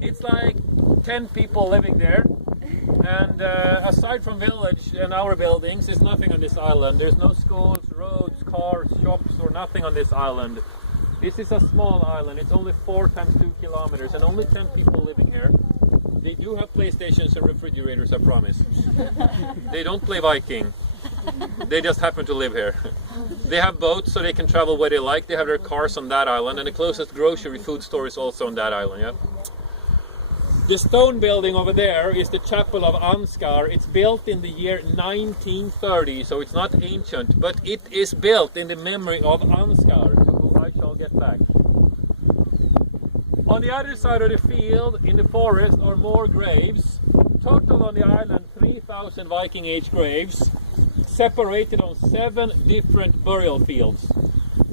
It's like 10 people living there, and aside from village and our buildings, there's nothing on this island. There's no schools, roads, cars, shops, or nothing on this island. This is a small island. It's only 4 times 2 kilometers, and only 10 people living here. They do have PlayStations and refrigerators, I promise. They don't play Viking. They just happen to live here. They have boats so they can travel where they like. They have their cars on that island, and the closest grocery food store is also on that island. Yeah. The stone building over there is the Chapel of Ansgar. It's built in the year 1930, so it's not ancient, but it is built in the memory of Ansgar, who I shall get back. On the other side of the field, in the forest, are more graves. Total on the island, 3,000 Viking Age graves, separated on 7 different burial fields.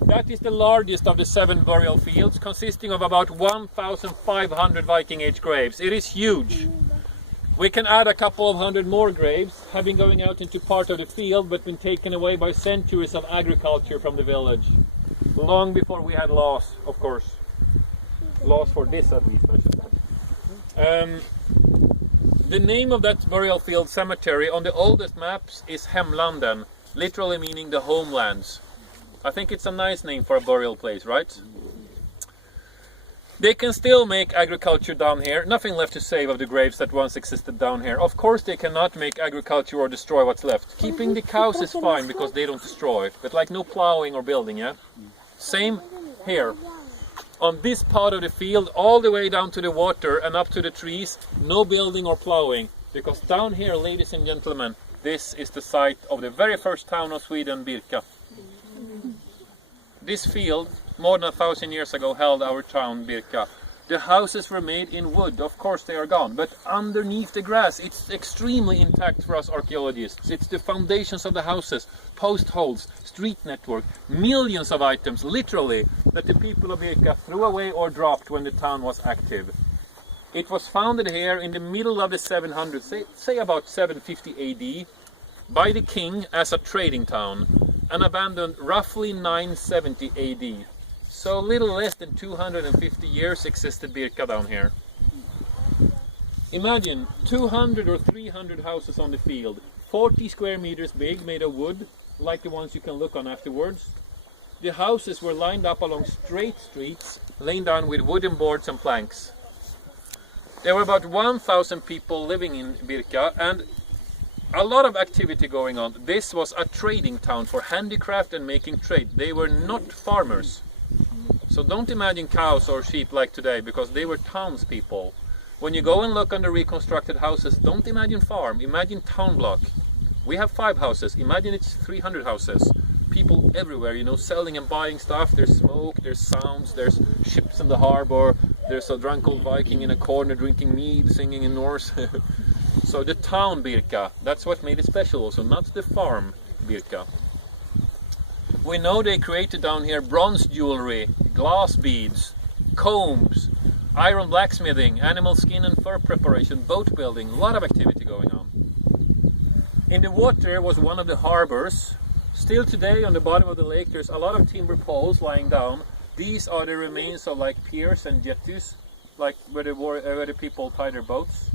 That is the largest of the 7 burial fields, consisting of about 1,500 Viking Age graves. It is huge. We can add a couple of hundred more graves, having going out into part of the field, but been taken away by centuries of agriculture from the village. Long before we had laws, of course. Laws for this, at least, I should add. The name of that burial field cemetery on the oldest maps is Hemlanden, literally meaning the homelands. I think it's a nice name for a burial place, right? They can still make agriculture down here. Nothing left to save of the graves that once existed down here. Of course they cannot make agriculture or destroy what's left. Keeping the cows is fine because they don't destroy. But like no plowing or building, yeah? Same here. On this part of the field, all the way down to the water and up to the trees, no building or plowing. Because down here, ladies and gentlemen, this is the site of the very first town of Sweden, Birka. This field, more than 1,000 years ago, held our town, Birka. The houses were made in wood, of course they are gone, but underneath the grass, it's extremely intact for us archaeologists. It's the foundations of the houses, post holes, street network, millions of items, literally, that the people of Birka threw away or dropped when the town was active. It was founded here in the middle of the 700s, say about 750 AD, by the king as a trading town, and abandoned roughly 970 AD. So little less than 250 years existed Birka down here. Imagine 200 or 300 houses on the field, 40 square meters big, made of wood, like the ones you can look on afterwards. The houses were lined up along straight streets, laid down with wooden boards and planks. There were about 1,000 people living in Birka, and a lot of activity going on. This was a trading town for handicraft and making trade. They were not farmers. So don't imagine cows or sheep like today, because they were townspeople. When you go and look on the reconstructed houses, don't imagine farm, imagine town block. We have 5 houses, imagine it's 300 houses. People everywhere, you know, selling and buying stuff. There's smoke, there's sounds, there's ships in the harbor, there's a drunk old Viking in a corner drinking mead, singing in Norse. So the town Birka, that's what made it special also, not the farm Birka. We know they created down here bronze jewelry, glass beads, combs, iron blacksmithing, animal skin and fur preparation, boat building, a lot of activity going on. In the water was one of the harbors. Still today on the bottom of the lake there's a lot of timber poles lying down. These are the remains of like piers and jetties, like where the people tie their boats.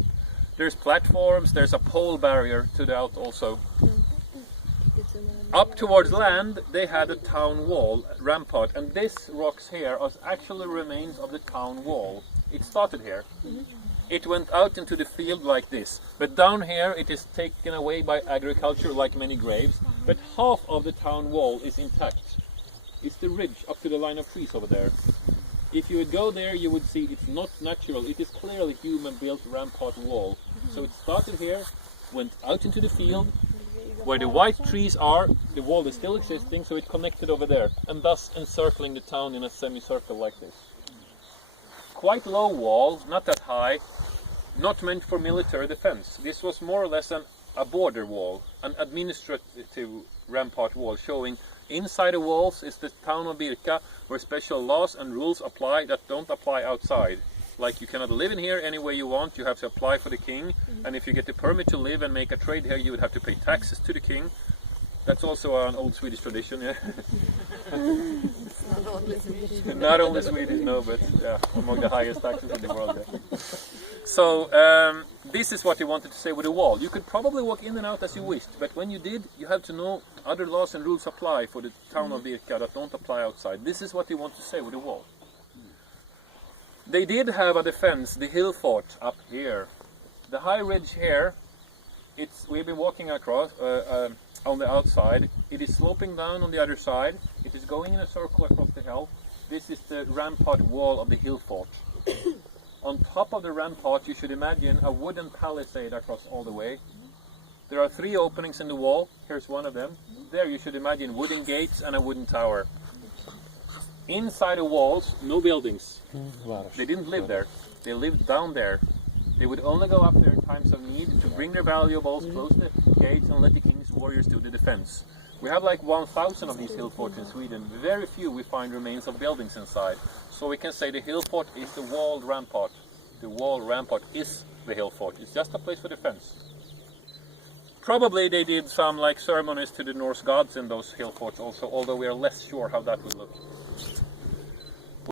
There's platforms, there's a pole barrier to the out also. Up towards land they had a town wall, rampart, and this rocks here are actually remains of the town wall. It started here. It went out into the field like this, but down here it is taken away by agriculture like many graves, but half of the town wall is intact. It's the ridge up to the line of trees over there. If you would go there you would see it's not natural, it is clearly human built rampart wall. So it started here, went out into the field, where the white trees are, the wall is still existing, so it connected over there, and thus encircling the town in a semicircle like this. Quite low wall, not that high, not meant for military defense. This was more or less a border wall, an administrative rampart wall, showing inside the walls is the town of Birka, where special laws and rules apply that don't apply outside. Like you cannot live in here any way you want, you have to apply for the king, and if you get the permit to live and make a trade here, you would have to pay taxes to the king. That's also an old Swedish tradition, yeah. Not only Swedish, no, but yeah, among the highest taxes in the world. Yeah. So this is what you wanted to say with the wall. You could probably walk in and out as you wished, but when you did, you have to know other laws and rules apply for the town of Birka that don't apply outside. This is what you want to say with the wall. They did have a defense, the hill fort up here. The high ridge here, we've been walking across on the outside. It is sloping down on the other side. It is going in a circle across the hill. This is the rampart wall of the hill fort. On top of the rampart, you should imagine a wooden palisade across all the way. There are 3 openings in the wall. Here's one of them. There you should imagine wooden gates and a wooden tower. Inside the walls, no buildings. They didn't live there. They lived down there. They would only go up there in times of need to bring their valuables, close the gates, and let the king's warriors do the defense. We have like 1,000 of these hill forts in Sweden. Very few we find remains of buildings inside. So we can say the hill fort is the walled rampart. The walled rampart is the hill fort. It's just a place for defense. Probably they did some like ceremonies to the Norse gods in those hill forts also, although we are less sure how that would look.